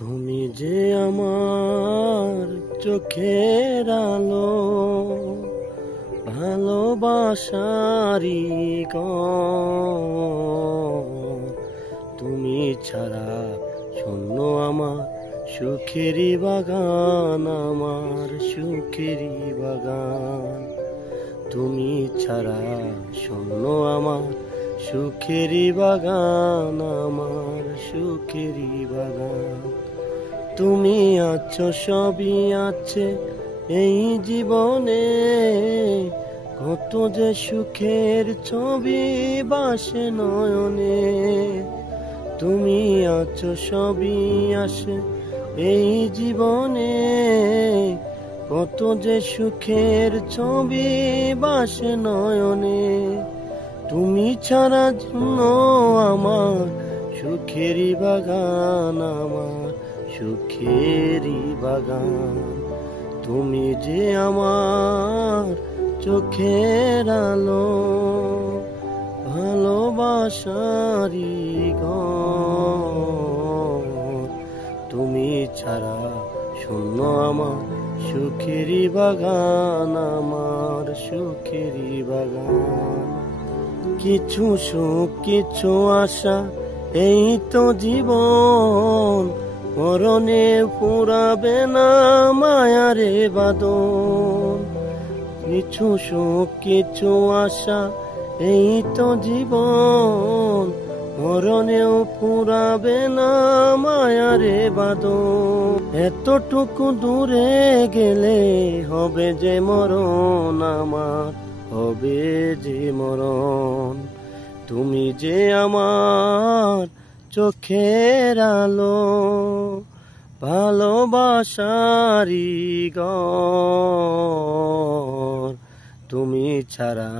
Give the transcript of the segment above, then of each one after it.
তুমি যে আমার চোখের আলো, ভালোবাসারি ঘর। তুমি ছাড়া শূন্য আমার সুখেরই বাগান, আমার সুখেরই বাগান। তুমি ছাড়া শূন্য আমার সুখেরই বাগান, আমার সুখেরই বাগান। তুমি আছো, সবই আছে এই জীবনে, কত যে সুখের ছবি বাসে নয়নে। তুমি আছো, সবই আসে এই জীবনে, কত যে সুখের ছবি বাসে নয়নে। তুমি ছাড়া জন্য আমার সুখেরই বাগান, আমার সুখেরই বাগান। তুমি যে আমার চোখের আলো, ভালোবাসারি ঘর। তুমি ছাড়া শূন্য আমার সুখেরই বাগান, আমার সুখেরই বাগান। কিছু সুখ কিছু আশা এই তো জীবন, মরণে পুরাবে না মায়ারে বাঁধন। কিছু সুখ কিছু আশা এই তো জীবন, মরণেও পুরাবে না মায়ারে বাঁধন। এতটুকু দূরে গেলে হবে যে মরণ, আমার হবে যে মরণ। তুমি যে আমার চোখের আলো, ভালোবাসারি ঘর। তুমি ছাড়া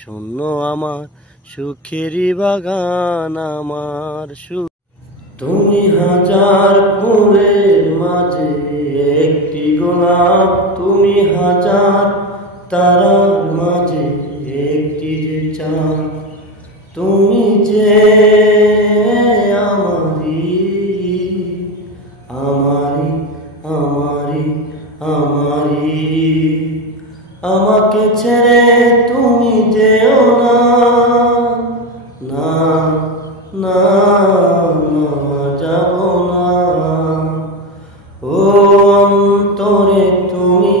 শূন্য আমার সুখেরই বাগান, আমার সুখ। তুমি হাজার ফুলের মাঝে একটি গোলাপ, তুমি হাজার তারার মাঝে একটি যে চাঁদ। তুমি যে আমারি আমারি আমারি আমারি, আমাকে ছেড়ে তুমি যেও না, না না না যাব না। ও অন্তরে তুমি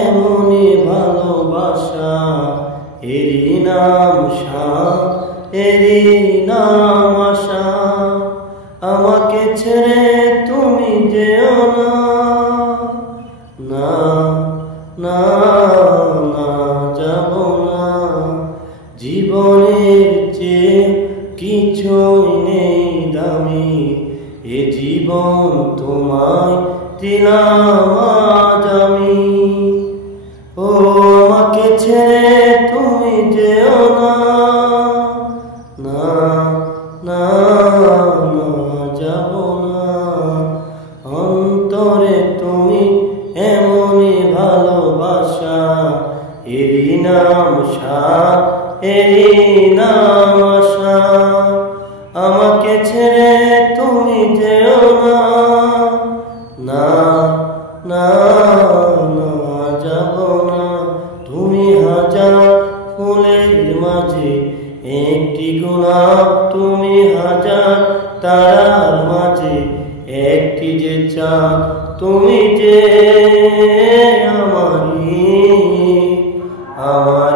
এমনই ভালোবাসা, এরই নাম সাথ, এরই নাম আশা। আমাকে ছেড়ে তুমি যেও না, না না না যাব না। জীবনের চেয়ে কিছুই নেই দামি, এ জীবন তোমায় দিলাম আজ আমি। ও আমাকে ছেড়ে তুমি যেও না, না না না যাব না। অন্তরে তুমি এমনই ভালোবাসা, এরই নাম সাথ, এরই নাম আশা। আমাকে ছেড়ে তুমি যেও না, না না না যাব না। তুমি হাজার ফুলের মাঝে একটি গোলাপ, তুমি হাজার তারার মাঝে একটি যে চাঁদ। তুমি যে আমারি আমার